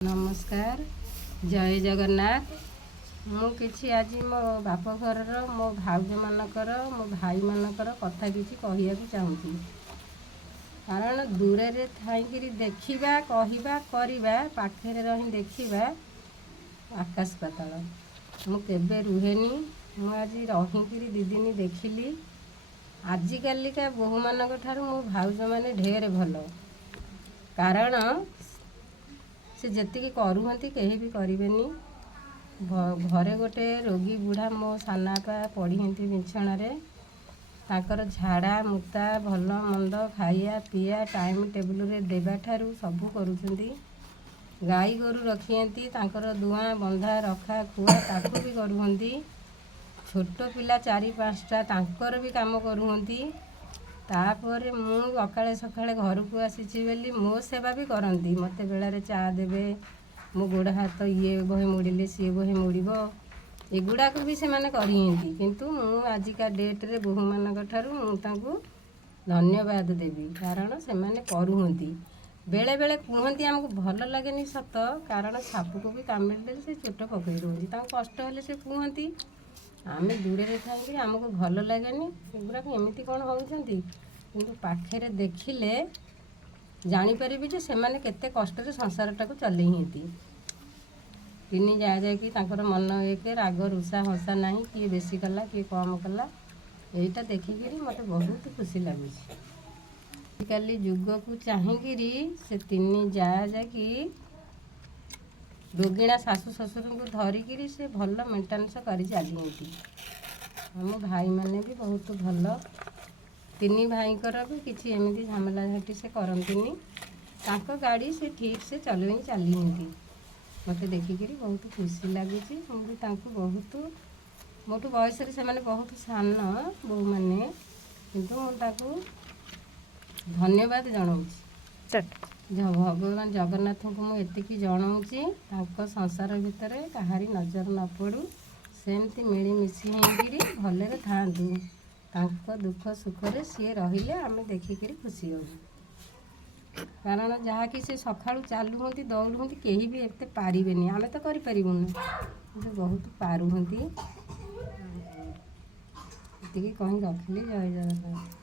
नमस्कार जय जगन्नाथ। मु किछि आज मो बाप घर मो भाउज मानकर मो भाई मानकर कथा किछि कहियाकु चाहूँगी। कारण दूर रे थाइकिरी देखिबा कहिबा करिबा पाखेरे रही देखिबा आकाश पाताल। मु केबे रुहेनी, मु आज रहीकिरी दी दिन देखिली। आजिकालिका बोहू मानक ठारू मो भाउज माने ढेर भल। कारण से जेतिकी करूहंती केही भी करिवेनी। घरे गोटे रोगी बुढ़ा मो सानापा पड़ीहंती बिछणारे। ताकर झाड़ा मुता भल मंद खाइया पिया टाइम टेबुल रे देबा ठारू सबू करूछंती। गाई गोरु रखियंती, ताकर दुआ बंधा रखा खुआ ताकू भी करूहंती। छोट पिला 4-5टा तांकर भी काम करूहंती। तापर मु अकाले सकाळे घर को आसीची बेली मो सेवा भी करंती। मते बेलारे चा देबे, मो गोड़ हाथ ये बहे मोड़िले सी बहे मोड़िबो, एगुड़ा को भी से माने करियंती। किंतु मु आजिका डेट रे बोहू मानक ठारू मु तांकू धन्यवाद देबी। कारण से माने करूहंती। बेले बेले कुहंती हमको भल लागेनी सत, कारण साप को भी कामिल दे से चोट पकई रोजी तांको कष्ट हेले से कुहंती। आमे दूरे रे थाई हमको भल लागेनी एगुड़ा एमिति कौन होउछंती। किंतु पाखेरे देखिले जानी परिबी जे से माने केते कष्ट रे संसार टाको चलेहिंती। तिनी जा जाय कि तांकर मन एक राग रुषा हंसा नाही, किए बेसी कला किए कम कला। एइटा देखिकिरी मते बहुत खुशी लागुଛି। आजिकाली जुग को चाहिकिरी से तिनी जा जाकी रोगिणा शाशु शशुर को धरिकिरी से भल मेन्टेनेंस करी चलियंती। हम भाई माने भी बहुत भल। तिनी भाईकर भी किछि एमिति झमेला झटी से करंतिनी। तांको गाड़ी से ठीक से चलई चलियंती। मते देखिकिरी बहुत खुशी लागुଛି। मु भी तांको बहुत मोटू बयस रे से माने बहुत सान बहु माने, किंतु मु ताको धन्यवाद जणाउछि। भगवान जगन्नाथ को मु एतिकी जणाउछि, तांको संसार भितर कहारी नजर न पड़ू, सेमती मिलीमिशी होइकिरी भलरे थांतु। तांको दुख सुख रे सी रहिले आमे देखिकिरी खुशी होबु। कारण जहा कि से सखाळु चालू होती दौड़ होती केही भी एते पारिबेनी, आमे तो करि परिबुनी, किंतु बहुत पारु होती। एतिकी कहि रखली। जय जगन्नाथ।